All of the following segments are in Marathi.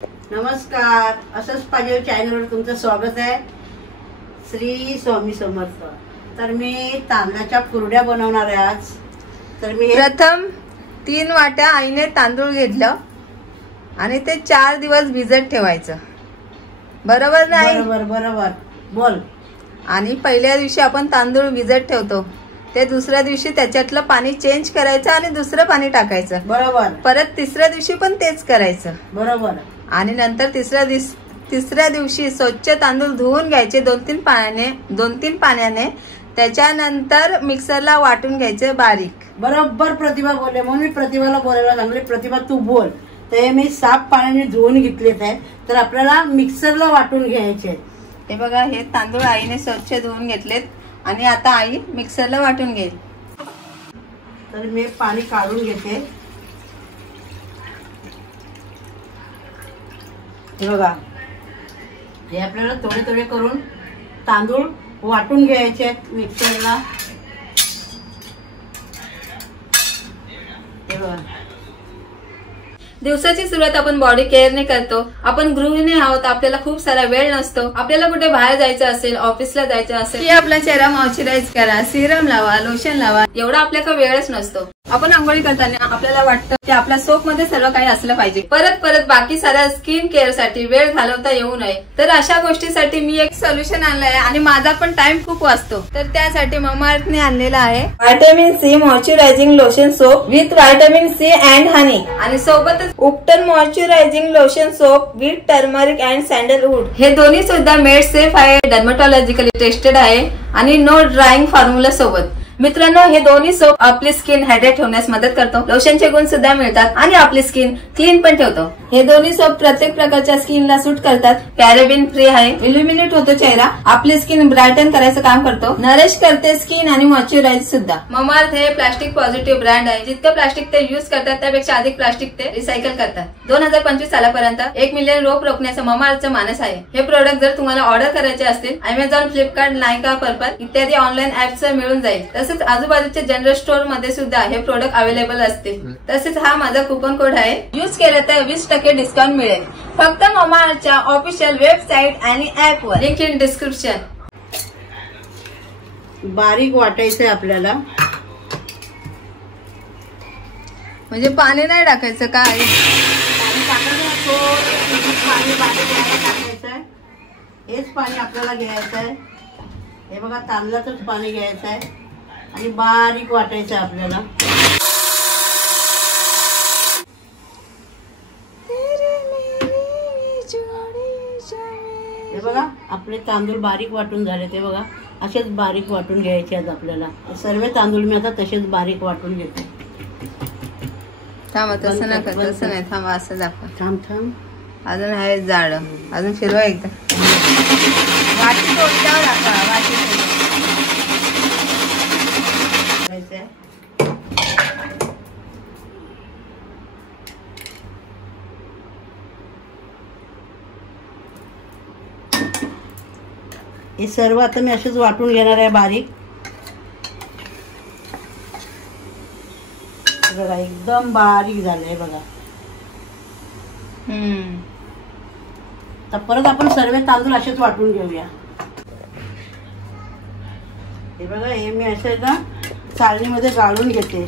नमस्कार, असंच पाहिजे चॅनलवर तुमचं स्वागत आहे। श्री स्वामी समर्थ। तर मी तांदळाच्या कुरड्या बनवणार आहे आज। तर मी प्रथम 3 वाट्या आईने तांदूळ घेतलं आणि ते 4 दिवस भिजत ठेवायचं, बरोबर नाही? बरोबर बरोबर बोल। आणि पहिल्या दिवशी आपण तांदूळ भिजत ठेवतो, ते दुसऱ्या दिवशी त्याच्यातलं पाणी चेंज करायचं आणि दुसरं पाणी टाकायचं, बरोबर। परत तिसऱ्या दिवशी पण तेच करायचं, बरोबर। आणि नंतर तिसऱ्या दिवशी स्वच्छ तांदूळ धुवून घ्यायचे 2-3 पाण्याने। त्याच्यानंतर मिक्सरला वाटून घ्यायचे बारीक। बरोबर प्रतिभा बोलले, म्हणून मी प्रतिभाला बोलायला सांगले, प्रतिभा तू बोल। ते मी साफ पाण्याने धुवून घेतलेत आहे, तर आपल्याला मिक्सरला वाटून घ्यायचे। हे बघा, हे तांदूळ आईने स्वच्छ धुवून घेतलेत आणि आता आई मिक्सरला वाटून घेईल। तर मी पाणी काढून घेते। हे बघा, हे आपल्याला थोडे थोडे करून तांदूळ वाटून घ्यायचे मिक्सरला। हे बघा, दिवसाची सुरुवात आपण बॉडी केअरने करतो। आपण गृहिणी आहोत, आपल्याला खूप सारा वेळ नसतो। आपल्याला कुठे बाहेर जायचं असेल, ऑफिसला जायचं असेल की आपला चेहरा मॉइश्चराइज करा, सिरम लावा, लोशन लावा, एवढा आपल्याकडे वेळच नसतो। आपण आंघोळी करताना आपल्याला वाटतं की आपल्या सोप मध्ये सर्व काही असलं पाहिजे, परत बाकी साऱ्या स्किन केअर साठी वेळ घालवता येऊ नये। तर अशा गोष्टीसाठी मी एक सोल्युशन आणलंय आणि माझा पण टाइम खूप वाचतो। तर त्यासाठी ममाअर्थने आणलेला आहे vitamin C moisturising lotion soap with vitamin C and honey, आणि सोबतच Ubtan moisturising lotion soap with turmeric and sandalwood. हे दोन्ही सुद्धा मेड सेफ आहे, डर्मेटॉलॉजिकली टेस्टेड आहे आणि नो ड्रायिंग फॉर्म्युला सोबत। मित्रांनो, हे दोन्ही सोप आपली स्किन हायड्रेट होण्यास मदत करतो, लोशनचे गुण सुद्धा मिळतात आणि आपली स्किन क्लीन पण ठेवतो। हे दोन्ही सोप प्रत्येक प्रकारच्या स्किनला सूट करतात, पॅराबेन फ्री आहे, इल्युमिनेट होतो चेहरा, आपली स्किन ब्राईटन करायचं काम करतो, नरिश करते स्किन आणि मॉइश्चराइज सुद्धा। ममाअर्थ हे प्लास्टिक पॉझिटिव्ह ब्रँड आहे। जितकं प्लास्टिक ते युज करतात त्यापेक्षा अधिक प्लास्टिक ते रिसायकल करतात। 2025 सालापर्यंत 1 मिलियन रोग रोखण्याचं ममाअर्थचं मानस आहे। हे प्रोडक्ट जर तुम्हाला ऑर्डर करायचे असतील, अमेझॉन, फ्लिपकार्ट, नायका, पर्पल इत्यादी ऑनलाईन ऍप्स मिळून जाईल। तसेच आजूबाजूच्या जनरल स्टोअर मध्ये सुद्धा हे प्रोडक्ट अवेलेबल असतील। तसेच हा माझा कुपन कोड आहे, यूज केलं तर 20% डिस्काउंट मिळेल, फक्त ममाअर्थच्या ऑफिशियल वेबसाईट आणि ऍप वर, लिंक इन डिस्क्रिप्शन। बारीक वाटायचंय आपल्याला, म्हणजे पाणी नाही टाकायचं काय? पाणी टाकायचंय, हेच पाणी आपल्याला घ्यायचंय। हे बघा, तांदळाचंच पाणी घ्यायचं आहे आणि बारीक वाटायचं आहे आपल्याला। हे बघा, आपले तांदूळ बारीक वाटून झाले, ते बघा असेच बारीक वाटून घ्यायचे आहेत आपल्याला। सर्व तांदूळ मी आता तसेच बारीक वाटून घेते। थांबा, तसं नाही, थांबा, असं दाखवा। थांब, अजून आहे जाड, अजून फिरवा एकदा, वाटी तोडल्यावर दाखवा, वाटी हे सर्व आता मी असेच वाटून घेणार आहे बारीक। बघा, एकदम बारीक झालंय बघा। तर परत आपण सर्व तांदूळ असेच वाटून घेऊया। हे बघा, हे मी असे ना चाळणीमध्ये गाळून घेते।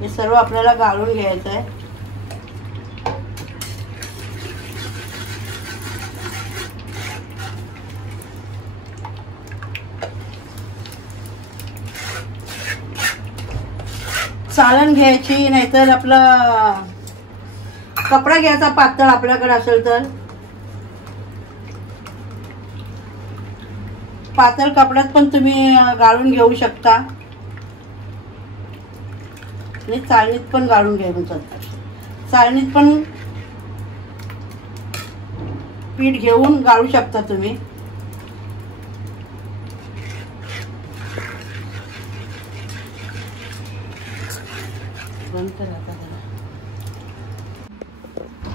हे सर्व आपल्याला गाळून घ्यायचं आहे। चाळण घ्यायची, नाहीतर आपला कपडा घ्यायचा पातळ, आपल्याकडे असेल तर पातळ कपड्यात पण तुम्ही गाळून घेऊ शकता आणि चाळणीत पण गाळून घ्यायचं। चाळणीत पण पीठ घेऊन गाळू शकता तुम्ही। बंद करा।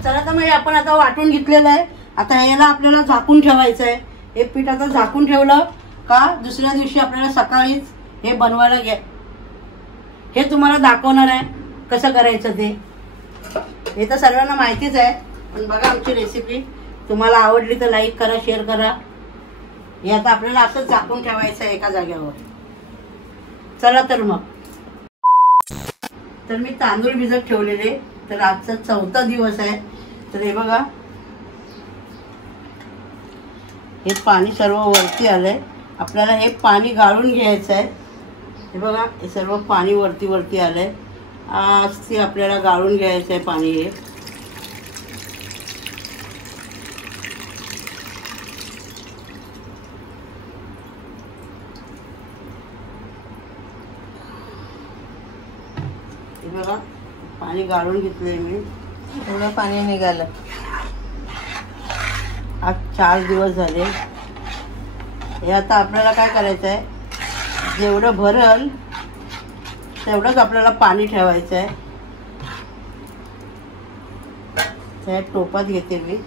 चला तर म्हणजे आपण आता वाटून घेतलेलं आहे। आता याला आपल्याला झाकून ठेवायचं आहे। हे पीठ आता झाकून ठेवलं का दुसऱ्या दिवशी आपल्याला सकाळीच हे बनवायला घ्या. हे तुम्हाला दाखवणार आहे कसं करायचं ते. हे तर सर्वांना माहितीच आहे, पण बघा आमची रेसिपी. तुम्हाला आवडली तर लाईक करा, शेअर करा. हे आता आपल्याला असंच झाकून ठेवायचं आहे एका जागेवर. चला तर मग. तर मी तांदूळ भिजत ठेवलेले. तर आजचा 4था दिवस आहे. तर हे बघा, हे पाणी सर्व वरती आलंय. आपल्याला हे पाणी गाळून घ्यायचं आहे. हे बघा, हे सर्व पाणी वरती वरती आलंय. आज ते आपल्याला गाळून घ्यायचं आहे पाणी. हे बघा, पाणी गाळून घेतलंय मी. एवढं पाणी निघालं. आज 4 दिवस झाले. हे आता आपल्याला काय करायचं आहे, जेवढं भरल तेवढंच आपल्याला पाणी ठेवायचं आहे. त्या टोपात घेते मी.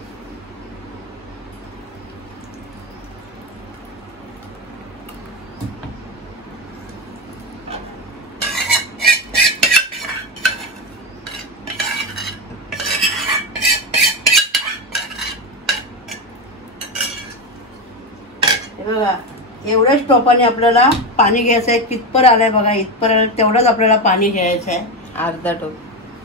बघा, एवढ्याच टोपाने आपल्याला पाणी घ्यायचं आहे. कितपर आलंय बघा, इथपर तेवढंच आपल्याला पाणी घ्यायचं आहे. अर्धा टोप,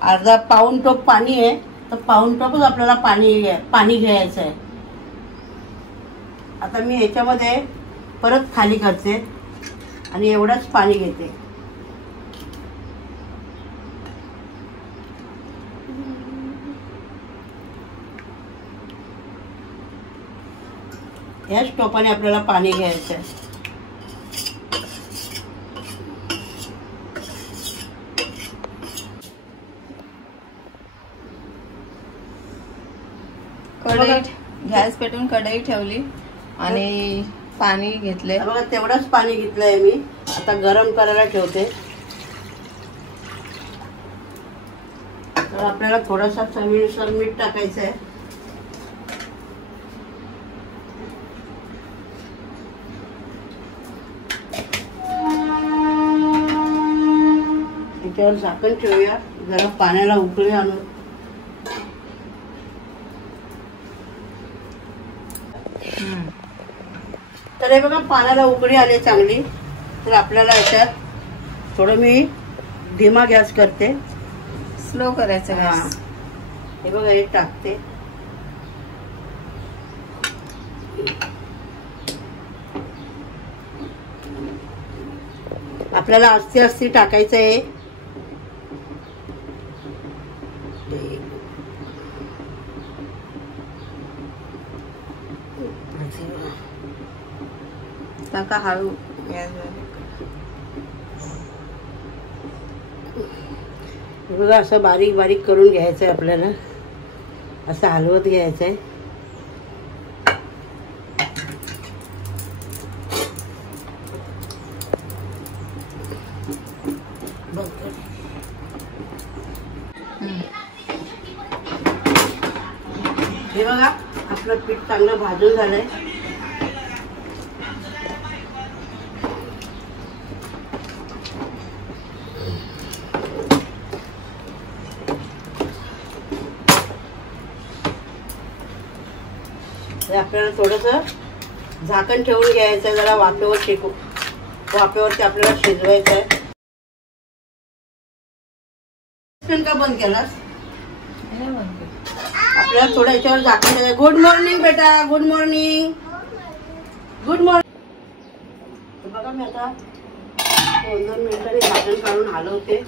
अर्धा पाऊण टोप पाणी आहे, तर पाऊण टोपच आपल्याला पाणी घ्यायचं आहे. आता मी ह्याच्यामध्ये परत खाली करते आणि एवढंच पाणी घेते. याच टोपाने आपल्याला पाणी घ्यायचं आहे. कढई गॅस पेटून कढई ठेवली आणि पाणी घेतले. बघा, तेवढंच पाणी घेतलंय मी. आता गरम करायला ठेवते. तर आपल्याला थोडासा चवीनुसार मीठ टाकायचं आहे. त्याच्यावर झाकण ठेवूया. जरा पाण्याला उकळी आणू. तर हे बघा, पाण्याला उकळी आली चांगली. तर आपल्याला याच्यात थोडं मी धीमा गॅस करते. स्लो करायचं गॅस. हे बघा, हे टाकते. आपल्याला आस्ते आस्ते टाकायचं आहे. टाका हळू. बघा, असं बारीक बारीक करून घ्यायचं आहे आपल्याला. असं हलवत घ्यायचं आहे. हे बघा, आपलं पीठ चांगलं भाजून झालंय. आपल्याला थोडंसं झाकण ठेवून घ्यायचं आहे. जरा वाफेवर शेकू. वाफेवरती आपल्याला शिजवायचं आहे. का बंद केलास? आपल्याला थोड्या याच्यावर झाकण ठेवायचं. गुड मॉर्निंग बेटा, गुड मॉर्निंग, गुड मॉर्निंग. बघा, मी आता 2-2 मिनिटांनी झाकण काढून हलवते.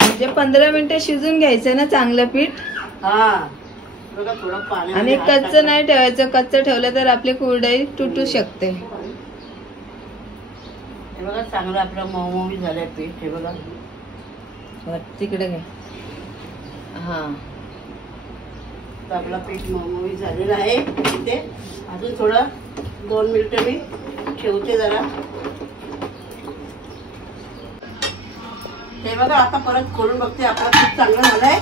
म्हणजे 15 मिनिटं शिजून घ्यायचं ना चांगलं पीठ. हा, बघा, थोडं पाणी. आणि कच्चं नाही ठेवायचं. कच्चं ठेवलं तर आपली कुरडई तुटू शकते. हे बघा, चांगलं आपलं मऊ झालंय पीठ. हे बघा, तिकडे घे. हा, तर आपला पीठ मऊ झालेलं आहे. इथे अजून थोडं 2 मिनिटं मी ठेवते जरा. हे बघा आता परत खोलून बघते, आपला खूप चांगलं झालंय.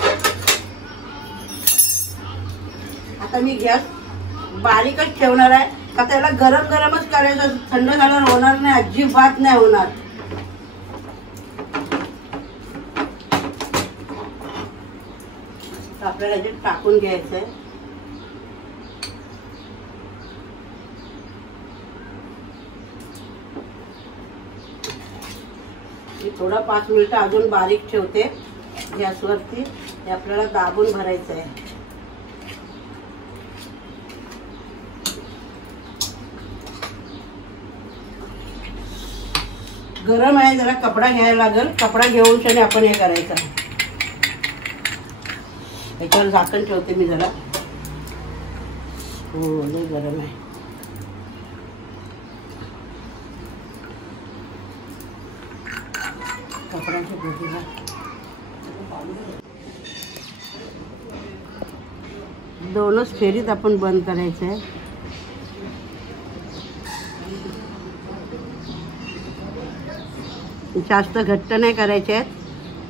आता मी गॅस बारीकच ठेवणार आहे, का त्याला गरम गरमच करायचं, थंड झाल्यावर होणार नाही, अजिबात नाही होणार. आपल्याला याच्यात टाकून घ्यायचंय. थोडा 5 मिनिटं अजून बारीक ठेवते गॅसवरती. हे आपल्याला दाबून भरायचं आहे. गरम आहे, जरा कपडा घ्यायला लागेल. कपडा घेऊन शनी आपण हे करायचं. याच्यावर झाकण ठेवते मी जरा. हो लय गरम आहे. कपड्याच्या भोवतीला दोनच फेरीत आपण बंद करायचं आहे. जास्त घट्ट नाही करायचे आहेत,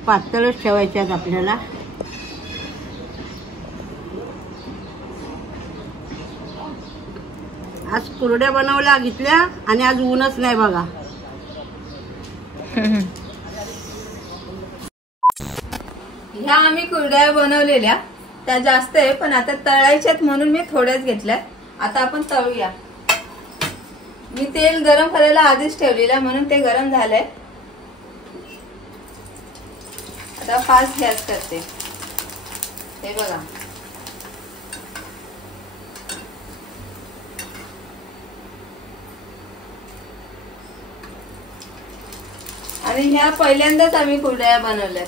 पातळच ठेवायचे आहेत आपल्याला. आज कुरड्या बनवल्या घेतल्या आणि आज ऊनच नाही बघा. ह्या आम्ही कुरड्या बनवलेल्या, त्या जास्त आहे पण आता तळायच्यात म्हणून मी थोड्याच घेतल्या. आता आपण तळूया. मी तेल गरम करायला आधीच ठेवलेलं म्हणून ते गरम झालंय. आता फास्ट गॅस करते. हे बघा आणि ह्या पहिल्यांदाच आम्ही कुरड्या बनवल्या.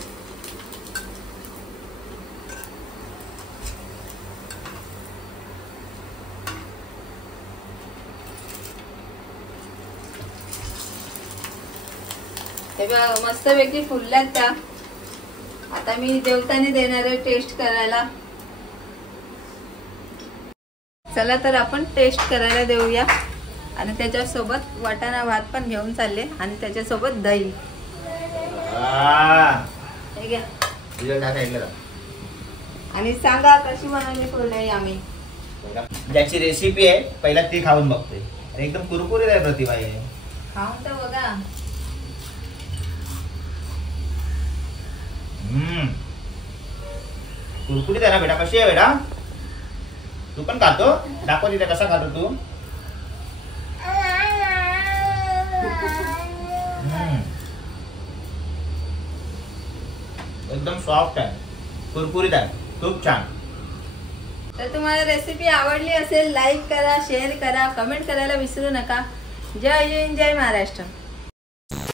हे बघा मस्तपैकी फुलल्यात त्या. आता मी जेवताना देणार आहे टेस्ट करायला. चला तर आपण टेस्ट करायला देऊया. आणि त्याच्यासोबत वाटाणा भात पण घेऊन चालले आणि त्याच्यासोबत दही. हे घ्या आणि सांगा कशी बनवली कुरडई आम्ही. ज्याची रेसिपी आहे पहिला ती खाऊन बघते. एकदम कुरकुरीत आहे प्रतिभा. खाऊन तर बघा. कुरकुरीत आहे ना बेटा. कशी आहे बेटा? तू पण खातो? दाखव तिथे कसा खातो तू. एकदम सॉफ्ट आहे, कुरकुरीत आहे, खूप छान. तर तुम्हाला रेसिपी आवडली असेल लाईक करा, शेअर करा, कमेंट करायला विसरू नका. जय हिंद, जय महाराष्ट्र.